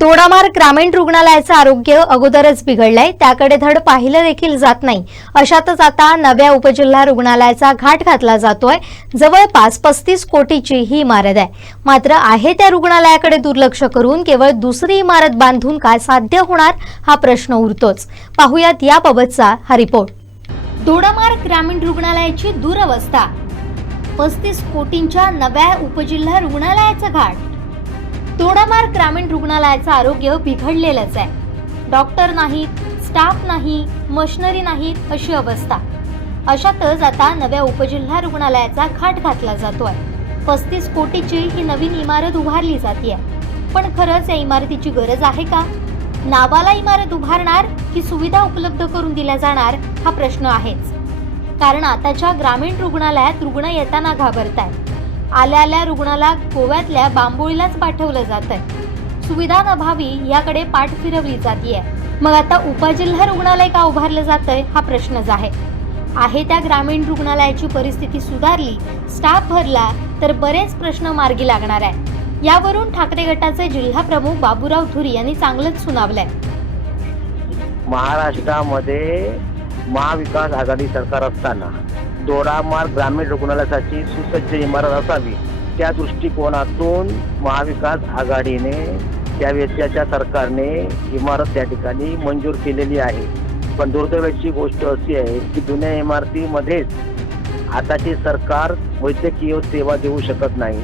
दोडामार ग्रामीण रुग्णालयाचं आरोग्य अगोदरच बिघडलंय. त्याकडे धड पाहिलं देखील जात नाही. अशातच आता नव्या उपजिल्हा रुग्णालयाचा घाट घातला जातोय. जवळपास पस्तीस कोटीची ही इमारत आहे. मात्र आहे त्या रुग्णालयाकडे दुर्लक्ष करून केवळ दुसरी इमारत बांधून काय साध्य होणार हा प्रश्न उरतोच. पाहुयात याबाबतचा हा रिपोर्ट. दोडामार ग्रामीण रुग्णालयाची दुरवस्था. पस्तीस कोटींच्या नव्या उपजिल्हा रुग्णालयाचा घाट. तोडामार ग्रामीण रुग्णालयाचं आरोग्य बिघडलेलंच आहे. डॉक्टर नाहीत स्टाफ नाही मशिनरी नाहीत अशी अवस्था. अशातच आता नव्या उपजिल्हा रुग्णालयाचा घाट घातला जातोय. पस्तीस कोटीची ही नवीन इमारत उभारली जाते पण खरंच या इमारतीची गरज आहे का? नावाला इमारत उभारणार की सुविधा उपलब्ध करून दिल्या जाणार हा प्रश्न आहेच. कारण आताच्या ग्रामीण रुग्णालयात रुग्ण येताना घाबरत आहेत आल्या आल्या रुग्णाला गोव्यातल्या बांबोळीलाच पाठवलं जात आहे. सुविधांअभावी याकडे पाठ फिरवली जातीये. मग आता उपजिल्हा रुग्णालय का उभारलं जातंय हा प्रश्नच आहे. आहे त्या ग्रामीण रुग्णालयाची परिस्थिती सुधारली स्टाफ भरला तर बरेच प्रश्न मार्गी लागणार आहे. यावरून ठाकरे गटाचे जिल्हा प्रमुख बाबूराव धुरी यांनी चांगलंच सुनावलंय. महाराष्ट्रामध्ये महाविकास आघाडी सरकार असताना दोडामार्ग ग्रामीण रुग्णालयासाठी सुसज्ज इमारत असावी. त्या दृष्टिकोनातून महाविकास आघाडीने त्या वेळच्या सरकारने इमारत त्या ठिकाणी मंजूर केलेली आहे. पण दुर्दैवाची गोष्ट अशी आहे की जुन्या इमारतीमध्येच आताचे सरकार वैद्यकीय सेवा देऊ शकत नाही.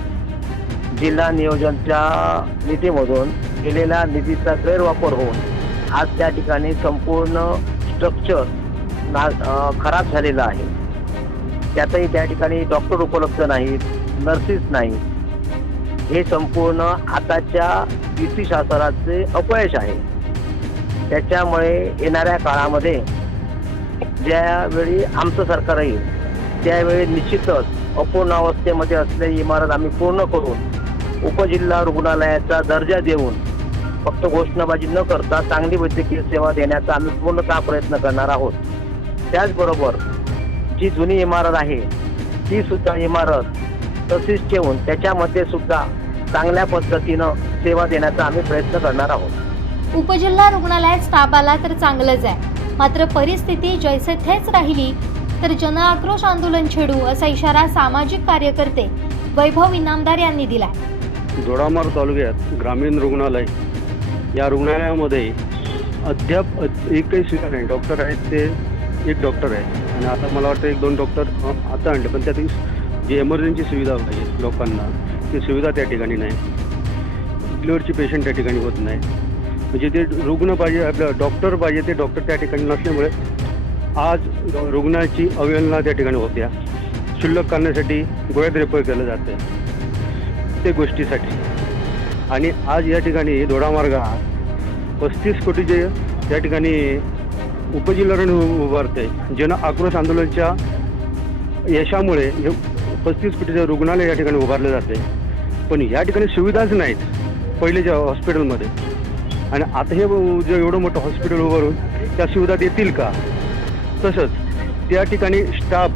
जिल्हा नियोजनच्या निधीमधून केलेल्या निधीचा गैरवापर होऊन आज त्या ठिकाणी संपूर्ण स्ट्रक्चर ना खराब झालेलं आहे. त्यातही त्या ठिकाणी डॉक्टर उपलब्ध नाहीत नर्सेस नाही हे संपूर्ण आताच्या युती शासनाचे अपयश आहे. त्याच्यामुळे येणाऱ्या काळामध्ये ज्यावेळी आमचं सरकार येईल त्यावेळी निश्चितच अपूर्ण अवस्थेमध्ये असलेली इमारत आम्ही पूर्ण करून उपजिल्हा रुग्णालयाचा दर्जा देऊन फक्त घोषणाबाजी न करता चांगली वैद्यकीय सेवा देण्याचा आम्ही पूर्णतः प्रयत्न करणार आहोत. त्याचबरोबर जी जुनी इमारत आहे ती सुद्धा इमारत तशीच ठेवून त्याच्यामध्ये सुद्धा चांगल्या पद्धतीनं सेवा देण्याचा आम्ही प्रयत्न करणार आहोत. उपजिल्हा रुग्णालयात स्टाफ आला तर चांगलंच आहे. मात्र परिस्थिती जैसे थेच राहिली तर जनआक्रोश आंदोलन छेडू असा इशारा सामाजिक कार्यकर्ते वैभव इनामदार यांनी दिलाय. दोडामार तालुक्यात ग्रामीण रुग्णालय या रुग्णालयामध्ये अद्याप अद- एकही सुविधा नाही डॉक्टर आहेत ते एक डॉक्टर आहे आणि आता मला वाटतं एक दोन डॉक्टर आता आणले पण त्यात जी एमर्जन्सी सुविधा पाहिजे लोकांना ती सुविधा त्या ठिकाणी नाही. डिलिव्हरची पेशंट त्या ठिकाणी होत नाही. म्हणजे ते रुग्ण पाहिजे आपलं डॉक्टर पाहिजे ते डॉक्टर त्या ठिकाणी नसल्यामुळे आज रुग्णाची अवहेलना त्या ठिकाणी होत्या. शुल्लक करण्यासाठी गोळ्यात रेफर केलं जातं ते गोष्टीसाठी. आणि आज या ठिकाणी दोडामार्गात पस्तीस कोटीचे या ठिकाणी उपजिल्हारण उभारते. जन आक्रोश आंदोलनच्या यशामुळे हे पस्तीस कोटीचं रुग्णालय या ठिकाणी उभारलं जाते. पण या ठिकाणी सुविधाच नाहीत पहिलेच्या हॉस्पिटलमध्ये. आणि आता हे जे एवढं मोठं हॉस्पिटल उभारून त्या सुविधा देतील का? तसंच त्या ठिकाणी स्टाफ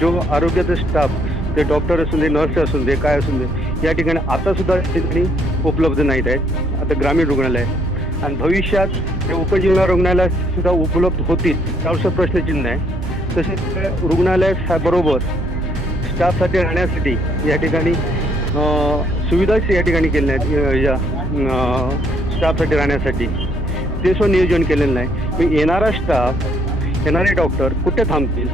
जो आरोग्याचा स्टाफ ते डॉक्टर असून दे नर्स असून दे काय असून दे या ठिकाणी आतासुद्धा ठिकाणी उपलब्ध नाहीत आहेत. आता ग्रामीण रुग्णालय आणि भविष्यात हे उपजिल्हा रुग्णालयात सुद्धा उपलब्ध होतील त्यावर प्रश्नचिन्ह आहे. तसेच रुग्णालयाबरोबर स्टाफसाठी राहण्यासाठी या ठिकाणी सुविधाच या ठिकाणी केल्या आहेत या स्टाफसाठी राहण्यासाठी. ते सुद्धा नियोजन केलेलं नाही. मग येणारा स्टाफ येणारे डॉक्टर कुठे थांबतील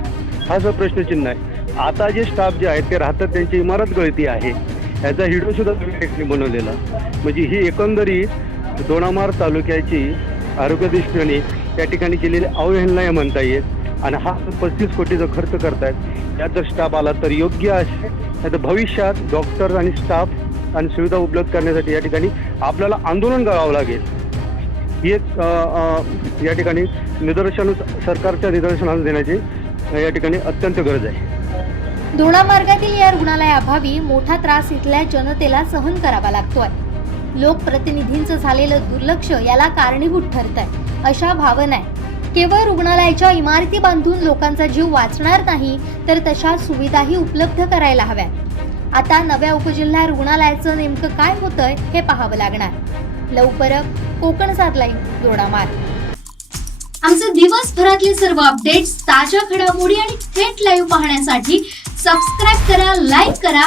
हा जो प्रश्नचिन्ह आहे. आता जे स्टाफ जे आहेत ते राहतात त्यांची इमारत गळती आहे. याचा व्हिडिओ तुम्ही बनवलेला. म्हणजे ही एकंदरीत दोडामार तालुक्याची आरोग्य दृष्टीने या ठिकाणी केलेली अवहेलना म्हणता येईल. आणि हा पस्तीस कोटीचा खर्च करतायत. यात जर स्टाफ आला तर योग्य असे नाही तर भविष्यात डॉक्टर आणि स्टाफ आणि सुविधा उपलब्ध करण्यासाठी या ठिकाणी आपल्याला आंदोलन करावं लागेल. ही एक या ठिकाणी निदर्शन सरकारच्या निदर्शनास देण्याची या ठिकाणी अत्यंत गरज आहे. धोणा मार्गातील या रुग्णालयाअभावी मोठा त्रास इथल्या जनतेला सहन करावा लागतोय. लोकप्रतिनिधींचं झालेलं दुर्लक्ष याला कारणीभूत ठरत आहे अशा भावना आहे केवळ रुग्णालयाच्या इमारती बांधून लोकांचा जीव वाचणार नाही तर तशा सुविधाही उपलब्ध करायला हव्यात. आता नव्या उपजिल्हा रुग्णालयाचं नेमकं काय होतंय हे पाहावं लागणार. लवकर कोकण साधलाय दोडामार आमचे दिवसभरातले सर्व अपडेट्स ताज्या घडामोडी आणि थेट लाईव्ह पाहण्यासाठी सबस्क्राईब करा लाईक करा